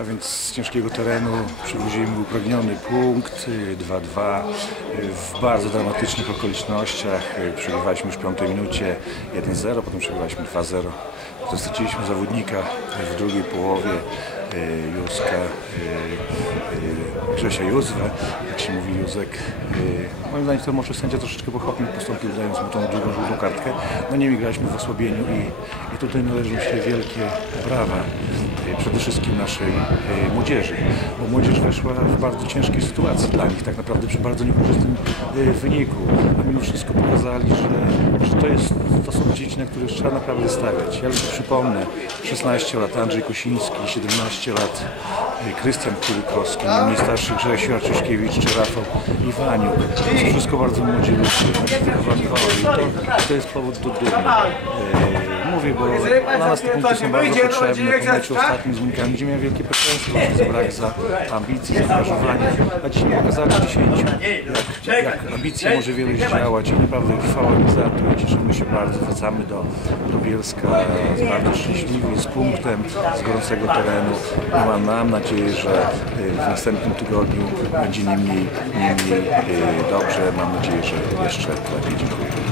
a więc z ciężkiego terenu przywozimy upragniony punkt y, 2-2 y, w bardzo dramatycznych okolicznościach. Przegrywaliśmy już w piątej minucie 1-0, potem przegrywaliśmy 2-0. Potem zawodnika w drugiej połowie y, Józka, y, y, Grzesia Józwę, jak się mówi Józek. Moim zdaniem to może sędzia troszeczkę pochopnie postąpił, dając mu tą drugą żółtą kartkę. No niemniej graliśmy w osłabieniu i, i tutaj należą się wielkie brawa przede wszystkim naszej y, młodzieży, bo młodzież weszła w bardzo ciężkiej sytuacji dla nich, tak naprawdę przy bardzo niekorzystnym y, wyniku, a mimo wszystko pokazali, że, że to, jest, to są dzieci, na których trzeba naprawdę stawiać. Ja już przypomnę, 16 lat Andrzej Kosiński, 17 lat y, Krystian Kulikowski, najmniej starszy Grzesiu Arczyszkiewicz czy Rafał Iwaniuk. To są wszystko bardzo młodzi ludzie, wychowani. To, to jest powód do dumy. Mówię, bo dla nas te punkty są bardzo potrzebne. Po meczu ostatnim z Unikami, gdzie miałem wielkie pretensje przez brak za ambicji, zaangażowania, a dzisiaj pokazali 10, jak, jak ambicja może wiele zdziałać i naprawdę chwała mi za to i cieszymy się bardzo. Wracamy do, do Bielska bardzo szczęśliwi, z punktem, z gorącego terenu. No, mam, mam nadzieję, że y, w następnym tygodniu będzie nie mniej, nie mniej y, dobrze. Mam nadzieję, że jeszcze lepiej. Dziękuję.